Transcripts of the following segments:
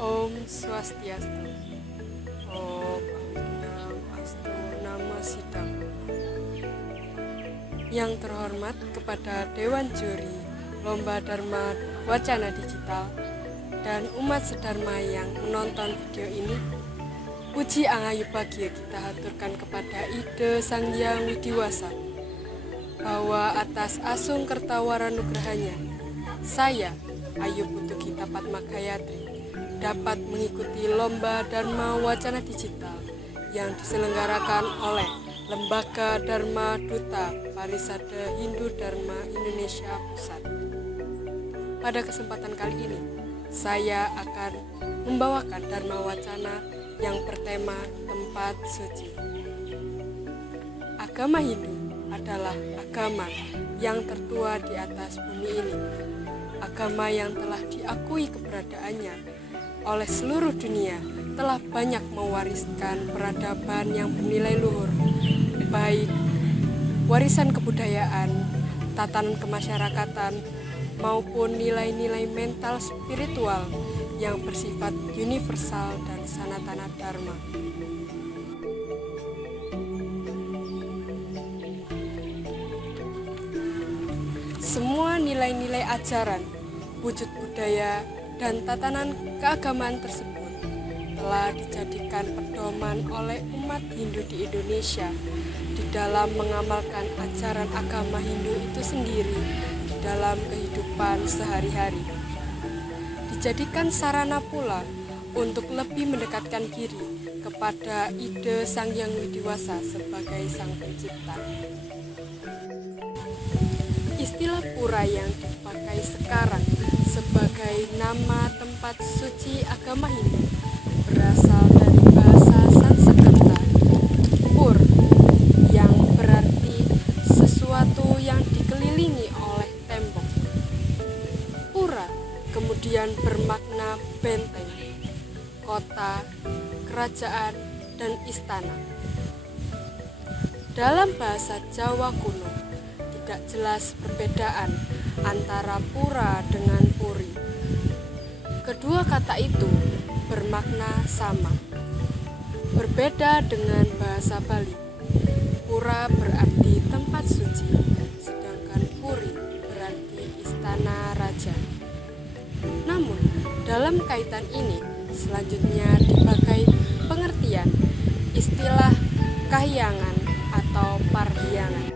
Om Swastiastu. Om Nam Astu Nama Sidang. Yang terhormat kepada Dewan Juri Lomba Dharma Wacana Digital dan umat sedharma yang menonton video ini, puji angayu bagya kita haturkan kepada Ide Sang Hyang Widiwasa bahwa atas asung kertawara nugrahanya, saya Ayu Putu Gita Padma Gayatri dapat mengikuti Lomba Dharma Wacana Digital yang diselenggarakan oleh Lembaga Dharma Duta Parisada Hindu Dharma Indonesia Pusat. Pada kesempatan kali ini, saya akan membawakan Dharma Wacana yang bertema tempat suci. Agama Hindu adalah agama yang tertua di atas bumi ini. Agama yang telah diakui keberadaannya oleh seluruh dunia, telah banyak mewariskan peradaban yang bernilai luhur, baik warisan kebudayaan, tatanan kemasyarakatan, maupun nilai-nilai mental spiritual yang bersifat universal dan sanatana dharma. Semua nilai-nilai ajaran, wujud budaya, dan tatanan keagamaan tersebut telah dijadikan pedoman oleh umat Hindu di Indonesia di dalam mengamalkan ajaran agama Hindu itu sendiri di dalam kehidupan sehari-hari. Dijadikan sarana pula untuk lebih mendekatkan diri kepada Ide Sang Hyang Widiwasa sebagai Sang Pencipta. Istilah pura yang dipakai sekarang sebagai nama tempat suci agama Hindu berasal dari bahasa Sanskerta pur, yang berarti sesuatu yang dikelilingi oleh tembok. Pura kemudian bermakna benteng, kota, kerajaan, dan istana. Dalam bahasa Jawa kuno tidak jelas perbedaan antara pura dengan puri. Kedua kata itu bermakna sama. Berbeda dengan bahasa Bali. Pura berarti tempat suci, sedangkan puri berarti istana raja. Namun, dalam kaitan ini selanjutnya dipakai pengertian istilah kahyangan atau parhyangan.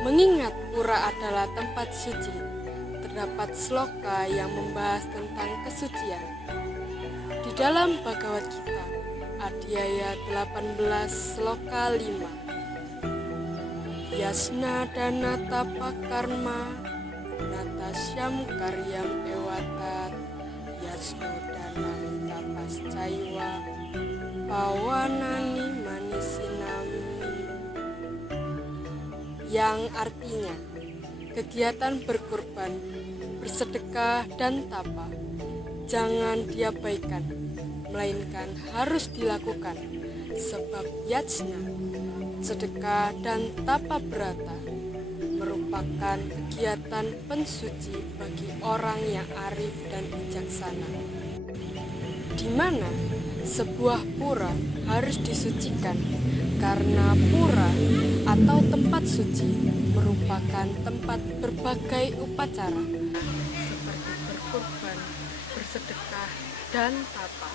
Mengingat pura adalah tempat suci, terdapat sloka yang membahas tentang kesucian. Di dalam Bhagavad Gita, Adhyaya 18 sloka 5. Yasna dana tapa karma, natasyam karyam ewatat, yasno dana tapas caiwa, pawanani manisinami. Yang artinya kegiatan berkorban, bersedekah, dan tapa jangan diabaikan, melainkan harus dilakukan, sebab yajna, sedekah, dan tapa berata merupakan kegiatan pensuci bagi orang yang arif dan bijaksana, di mana sebuah pura harus disucikan karena pura atau tempat suci merupakan tempat berbagai upacara seperti berkorban, bersedekah, dan tapa.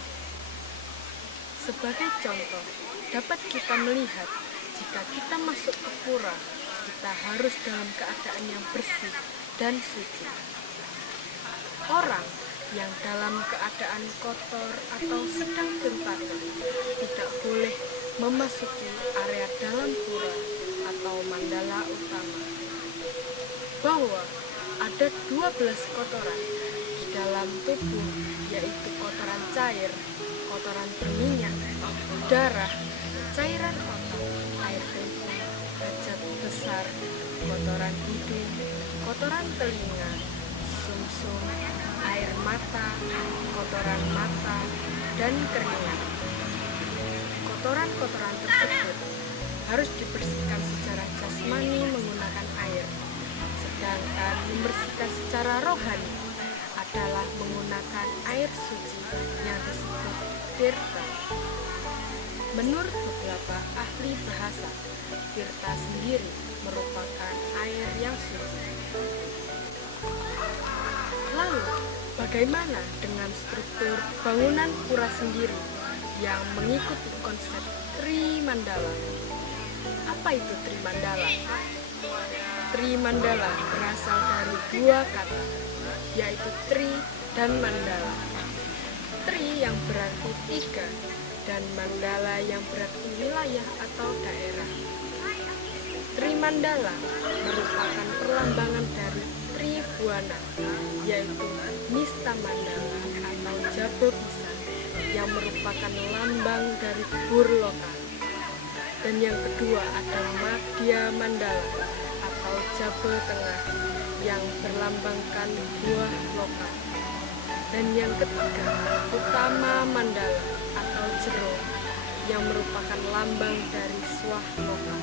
Sebagai contoh, dapat kita melihat jika kita masuk ke pura, kita harus dalam keadaan yang bersih dan suci. Orang yang dalam keadaan kotor atau sedang berpakaian tidak boleh memasuki area dalam pura atau mandala utama. Bahwa ada 12 kotoran di dalam tubuh, yaitu kotoran cair, kotoran berminyak, darah, cairan otak, air kencing, hajat besar, kotoran hidung, kotoran telinga, sumsum, air mata, kotoran mata, dan keringat. Kotoran-kotoran tersebut harus dibersihkan secara jasmani menggunakan air, sedangkan membersihkan secara rohani adalah menggunakan air suci yang disebut tirta. Menurut beberapa ahli bahasa, tirta sendiri merupakan air yang suci. Lalu, bagaimana dengan struktur bangunan pura sendiri yang mengikuti konsep Trimandala? Apa itu Trimandala? Trimandala berasal dari dua kata, yaitu Tri dan Mandala. Tri yang berarti tiga, dan Mandala yang berarti wilayah atau daerah. Trimandala merupakan perlambangan dari Tribhuwana, yaitu Nista Mandala atau Jaba Pisan, yang merupakan lambang dari Burloka. Dan yang kedua ada Madhya Mandala atau Jaba Tengah, yang berlambangkan buah loka. Dan yang ketiga Utama Mandala atau Jero, yang merupakan lambang dari Swahloka.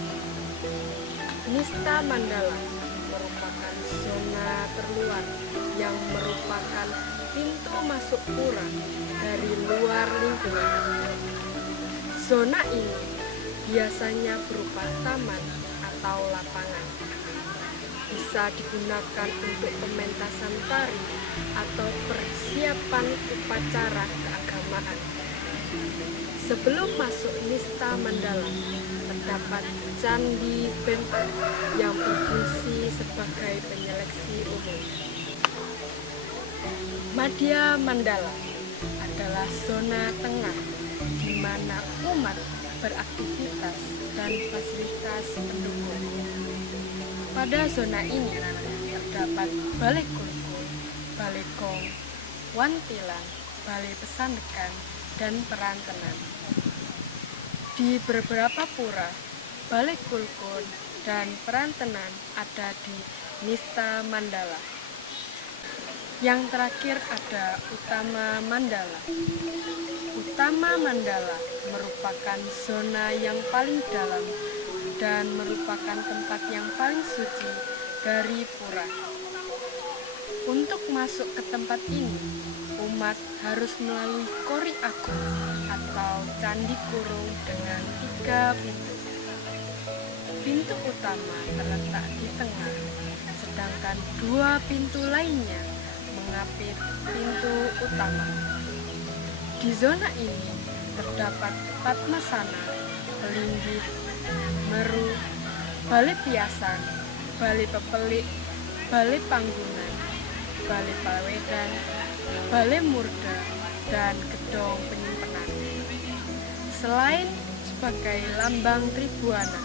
Nista Mandala merupakan zona terluar yang merupakan pintu masuk pura dari luar lingkungan. Zona ini biasanya berupa taman atau lapangan. Bisa digunakan untuk pementasan tari atau persiapan upacara keagamaan. Sebelum masuk Nista Mandala, terdapat Candi Benteng yang berfungsi sebagai penyeleksi umum. Madhya Mandala adalah zona tengah di mana umat beraktivitas dan fasilitas pendukung. Pada zona ini terdapat balai kulkul, balai gong, wantilan, balai pesandekan, dan perantenan. Di beberapa pura, balai kulkul dan perantenan ada di Nista Mandala. Yang terakhir ada Utama Mandala. Utama Mandala merupakan zona yang paling dalam dan merupakan tempat yang paling suci dari pura. Untuk masuk ke tempat ini, umat harus melalui Kori Agung atau Candi Kurung dengan 3 pintu. Pintu utama terletak di tengah, sedangkan 2 pintu lainnya mengapit pintu utama. Di zona ini terdapat Padmasana, Pelinggih, Meru, Balai Piasan, Balai Pepelik, Balai Panggungan, Balai Pawedan, Balai Murda, dan Gedong Penyimpanan. Selain sebagai lambang Tribhuwana,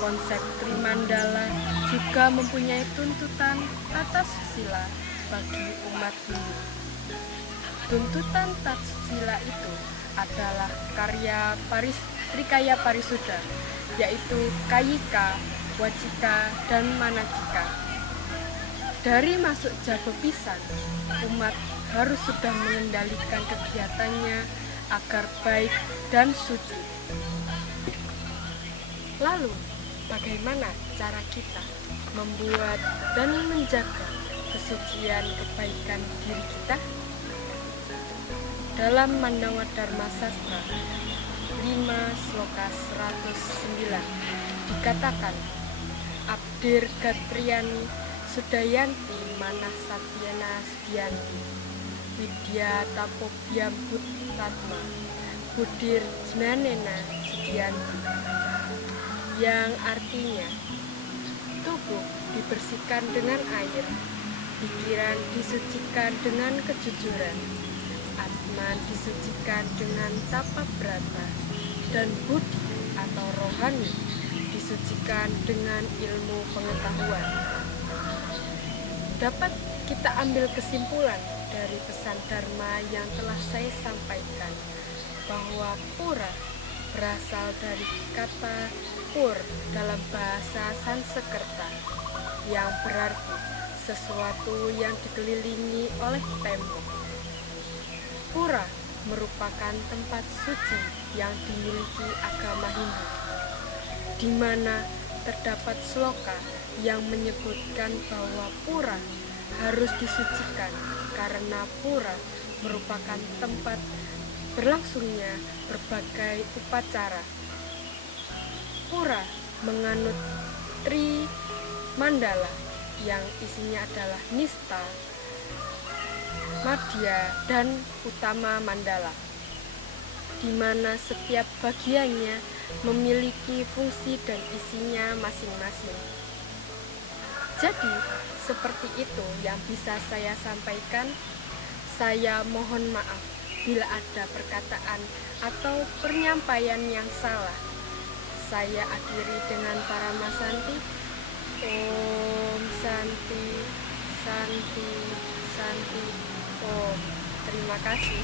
konsep Trimandala juga mempunyai tuntutan tata susila bagi umat Hindu. Tuntutan tata susila itu adalah karya Trikaya Parisuddha, yaitu Kayika, Wacika, dan Manacika. Dari masuk Jaba Pisan, umat harus sudah mengendalikan kegiatannya agar baik dan suci. Lalu, bagaimana cara kita membuat dan menjaga kesucian kebaikan diri kita? Dalam Mandawa Dharma Sastra 5 sloka 109 dikatakan, Abdir Gatriani Sudayanti Manah Satyana Sudyanti Widya Tapobyam Bhutatma Budir Jnanena Sudyanti, yang artinya dibersihkan dengan air, pikiran disucikan dengan kejujuran, atma disucikan dengan tapa brata, dan budi atau rohani disucikan dengan ilmu pengetahuan. Dapat kita ambil kesimpulan dari pesan Dharma yang telah saya sampaikan, bahwa pura berasal dari kata pur dalam bahasa Sanskerta, yang berarti sesuatu yang dikelilingi oleh tembok. Pura merupakan tempat suci yang dimiliki agama Hindu, di mana terdapat sloka yang menyebutkan bahwa pura harus disucikan karena pura merupakan tempat berlangsungnya berbagai upacara. Pura menganut Tri Mandala yang isinya adalah Nista, Madhya, dan Utama Mandala, di mana setiap bagiannya memiliki fungsi dan isinya masing-masing. Jadi, seperti itu yang bisa saya sampaikan. Saya mohon maaf bila ada perkataan atau penyampaian yang salah. Saya akhiri dengan Paramasanti. Om Santi, Santi, Santi. Om. Terima kasih.